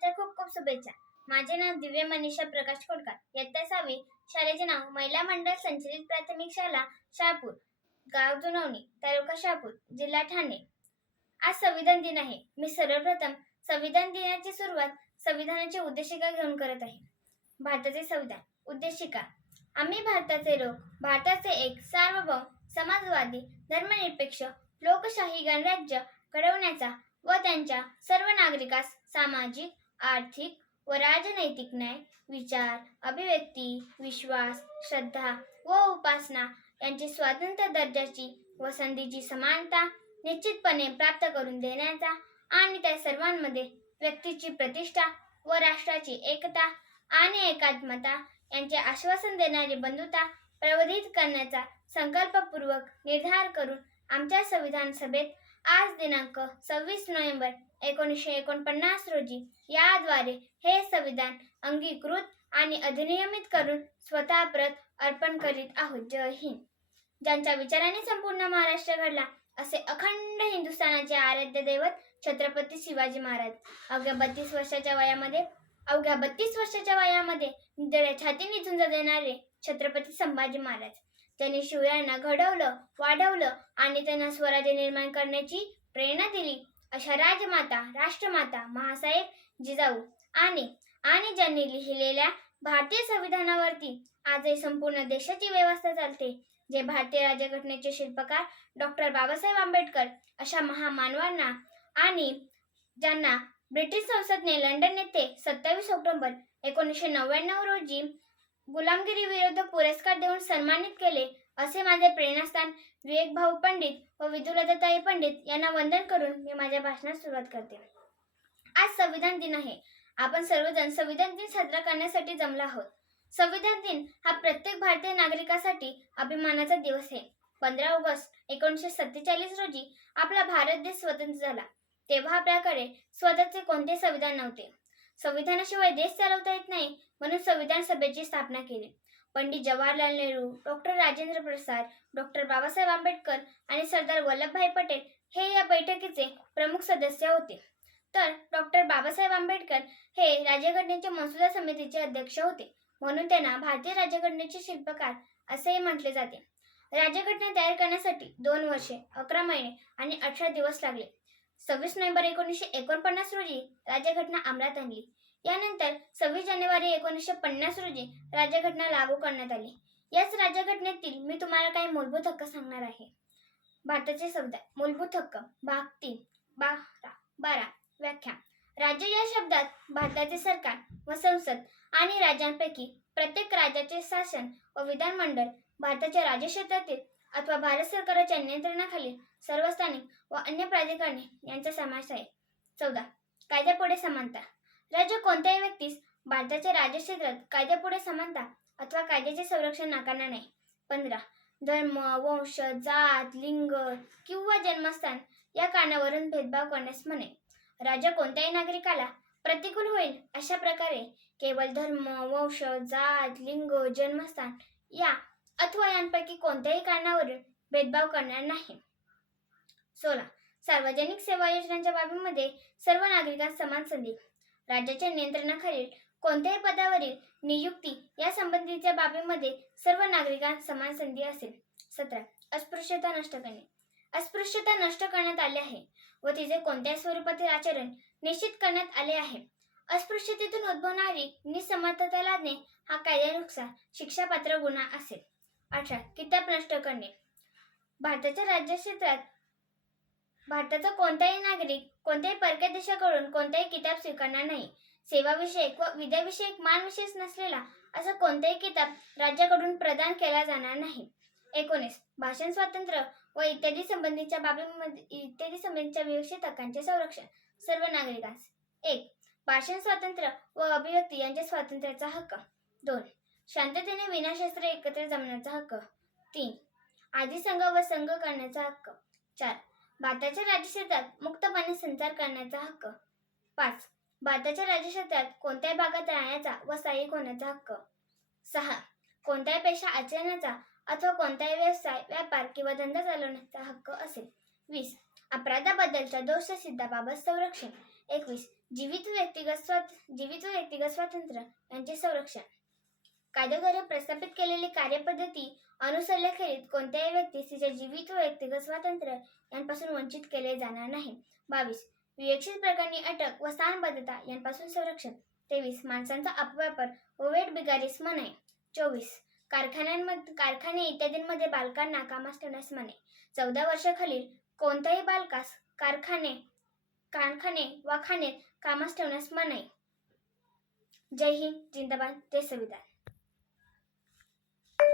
दिनाच्या खूप खूप शुभेच्छा. माझे नाव दिव्य मनीषा प्रकाश खोडकर. इयत्ता 6वी. शाळेचे नाव महिला मंडळ संचलित प्राथमिक शाळा शहापूर, गाव जुनवणी, तालुका शहापूर, जिल्हा ठाणे. आज संविधान दिन आहे. मी सर्वप्रथम संविधान दिनाची सुरुवात संविधानाची उद्देशिका घेऊन करत आहे. भारताचे संविधान. उद्देशिका. आम्ही भारताचे लोक, भारताचे एक सार्वभौम, समाजवादी, धर्मनिरपेक्ष, लोकशाही गणराज्य घडवण्याचा व त्यांच्या सर्व नागरिकास सामाजिक, आर्थिक व राजनैतिक न्याय, विचार, अभिव्यक्ती, विश्वास, श्रद्धा व उपासना यांची स्वतंत्र दर्जाची व संधीची समानता निश्चितपणे प्राप्त करून देण्याचा आणि त्या सर्वांमध्ये व्यक्तीची प्रतिष्ठा व राष्ट्राची एकता आणि एकात्मता यांचे आश्वासन देणारी बंधुता प्रवर्धित करण्याचा संकल्पपूर्वक निर्धार करून आमच्या संविधान सभेत आज दिनांक 26 नोव्हेंबर 1949 रोजी याद्वारे हे संविधान अंगीकृत आणि अधिनियमित करून स्वतः प्रत अर्पण करीत आहोत. जय हिंद. ज्यांच्या विचाराने संपूर्ण महाराष्ट्र घडला असे अखंड हिंदुस्थानाचे आराध्य दैवत छत्रपती शिवाजी महाराज. अवघ्या 32 वर्षाच्या वयामध्ये निधड्या छातीने झुंज देणारे छत्रपती संभाजी महाराज, त्यांनी शिवरायांना घडवलं, वाढवलं आणि त्यांना स्वराज्य निर्माण करण्याची प्रेरणा दिली अशा राजमाता, राष्ट्रमाता, महासाहेब जिजाऊ आणि ज्यांनी लिहिलेल्या भारतीय संविधानावरती आजही संपूर्ण देशाची व्यवस्था चालते, जे भारतीय राज्यघटनेचे शिल्पकार डॉक्टर बाबासाहेब आंबेडकर अशा महामानवांना आणि ज्यांना ब्रिटिश संसदने लंडन येथे 27 ऑक्टोबर 1999 रोजी गुलामगिरी विरुद्ध पुरस्कार देऊन सन्मानित केले, असे माझे प्रेरणास्थान विवेक भाऊ पंडित व विदुलताई पंडित यांना वंदन करून मी माझ्या भाषणास सुरुवात करते. आज संविधान दिन आहे. आपण सर्वजण संविधान दिन साजरा करण्यासाठी जमला आहोत. संविधान दिन हा प्रत्येक भारतीय नागरिकासाठी अभिमानाचा दिवस आहे. 15 ऑगस्ट 1947 रोजी आपला भारत देश स्वतंत्र झाला. तेव्हा आपल्याकडे स्वतःचे कोणते संविधान नव्हते. संविधानाशिवाय देश चालवता येत नाही, म्हणून संविधान सभेची स्थापना केली. पंडित जवाहरलाल नेहरू, डॉक्टर राजेंद्र प्रसाद, डॉक्टर बाबासाहेब आंबेडकर आणि सरदार वल्लभभाई पटेल हे या बैठकीचे प्रमुख सदस्य होते. तर डॉक्टर बाबासाहेब आंबेडकर हे राज्यघटनेच्या मसुदा समितीचे अध्यक्ष होते, म्हणून त्यांना भारतीय राज्यघटनेचे शिल्पकार असेही म्हटले जाते. राज्यघटना तयार करण्यासाठी 2 वर्षे, 11 महिने आणि 18 दिवस लागले. 26 नोव्हेंबर 1949 रोजी राज्यघटना अंमलात आणली. यानंतर 26 जानेवारी 1950 रोजी राज्यघटना लागू करण्यात आली. याच राज्यघटनेतील मी तुम्हाला काही मूलभूत हक्क सांगणार आहे. भारताचे संविधान. मूलभूत हक्क. भाग 3. 12. व्याख्या. राज्य या शब्दात भारताचे सरकार व संसद आणि राज्यांपैकी प्रत्येक राज्याचे शासन व विधानमंडळ, भारताच्या राज्यक्षेत्रातील अथवा भारत सरकारच्या नियंत्रणाखालील सर्व स्थानिक व अन्य प्राधिकरणे यांचा समावेश आहे. 14. कायद्यापुढे समानता. राज्य कोणत्याही व्यक्तीस भारताच्या राज्यक्षेत्रात कायद्यापुढे समानता अथवा कायद्याचे संरक्षण नाकारणार नाही. 15. धर्म, वंश, जात, लिंग किंवा जन्मस्थान या कारणावरून भेदभाव करण्यास मनाई. राज्य कोणत्याही नागरिकाला प्रतिकूल होईल अशा प्रकारे केवळ धर्म, वंश, जात, लिंग, जन्मस्थान या अथवा यांपैकी कोणत्याही कारणावरून भेदभाव करणार नाही. 16. सार्वजनिक सेवा योजनांच्या बाबीमध्ये सर्व नागरिकांस समान संधी. राज्याच्या नियंत्रणाखालील कोणत्याही पदावरील नियुक्ती या संबंधीच्या बाबीमध्ये सर्व नागरिकांस समान संधी असेल. 17. अस्पृश्यता नष्ट करणे. अस्पृश्यता नष्ट करण्यात आली आहे व तिचे कोणत्याही स्वरूपातील आचरण निश्चित करण्यात आले आहे. अस्पृश्यतेतून उद्भवणारी निसमर्थता लादणे हा कायद्यानुसार शिक्षापात्र गुन्हा असेल. 18. किताब नष्ट करणे. भारताच्या राज्यक्षेत्रात भारताचा कोणताही नागरिक कोणत्याही परक्या देशाकडून कोणताही किताब स्वीकारणार नाही. सेवाविषयक व विद्याविषयक मानविशेष नसलेला असा कोणताही किताब राज्याकडून प्रदान केला जाणार नाही. 19. भाषण स्वातंत्र्य व इत्यादी संबंधीच्या विवक्षित हक्कांचे संरक्षण सर्व नागरिकांस. 1. भाषण स्वातंत्र्य व अभिव्यक्ती यांच्या स्वातंत्र्याचा हक्क. 2. शांततेने विनाशस्त्र एकत्र जमण्याचा हक्क. 3. आधी संघ व संघ करण्याचा हक्क. 4. भारताच्या राज्यक्षेत्रात मुक्तपणे संचार करण्याचा हक्क. 5. भारताच्या राज्यक्षेत्रात कोणत्याही भागात राहण्याचा व स्थायिक होण्याचा हक्क. 6. कोणत्याही पेशा आचरण्याचा अथवा कोणताही व्यवसाय, व्यापार किंवा धंदा चालवण्याचा हक्क असेल. 20. अपराधाबद्दलच्या दोषसिद्धाबाबत संरक्षण. 21. जीवित व व्यक्तिगत स्वातंत्र्य यांचे संरक्षण. कायद्याद्वारे प्रस्थापित केलेली कार्यपद्धती अनुसरल्याखेरीज कोणत्याही व्यक्तीस तिच्या जीवित व व्यक्तिगत स्वातंत्र्य यांपासून वंचित केले जाणार नाही. 22. विवेकशील प्रकरणी अटक व स्थानबद्धता यांपासून संरक्षण. 23. माणसांचा अपव्यापार व वेठबिगारीस मनाई. 24. कारखाने इत्यादींमध्ये बालकांना कामास ठेवण्यास मनाई. 14 वर्षाखालील कोणत्याही बालकास कारखाने वा खाणेत कामास ठेवण्यास मनाई. जय हिंद, जिंदाबाद, जय संविधान.